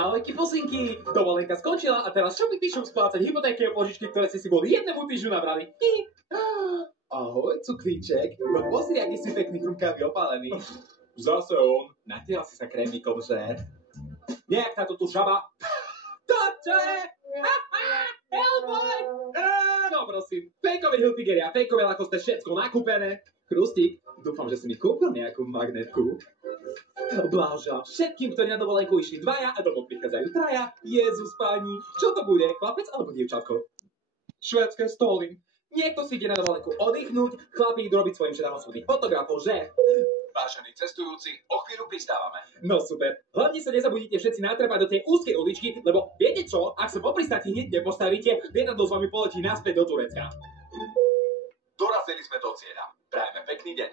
Ahojky pusinky, dovolenka skončila a teraz čo mi píšu splácať hypotéky a požičky, ktoré si bol jednému týždňu nabrali. Ahoj, cuklíček. No pozri, aký si pekný chrumkavý opálený. Zase on. Natierala si sa krémikom, že? Nejak táto tu žaba. Tate! Hellboy! No prosím, fejkové hilfigery a fejkové lakoste všetko nakúpené. Krustík, dúfam, že si mi kúpil nejakú magnetku. Blahoželám všetkým, ktorí na dovolenku išli dvaja a domov prichádzajú traja. Jezus páni, čo to bude, chlapec alebo dievčatko? Švédske stoly. Niekto si ide na dovolenku oddychnúť, chlapík robiť svojim šedám súdnych fotografov, že? Vážení cestujúci, o chvíľu pristávame. No super. Hlavne sa nezabudnite všetci natrepať do tej úzkej uličky, lebo viete čo? Ak sa po pristáti hneď nepostavíte, lietadlo s vami poletí naspäť do Turecka. Dorazili sme do cieľa. Prajeme pekný deň.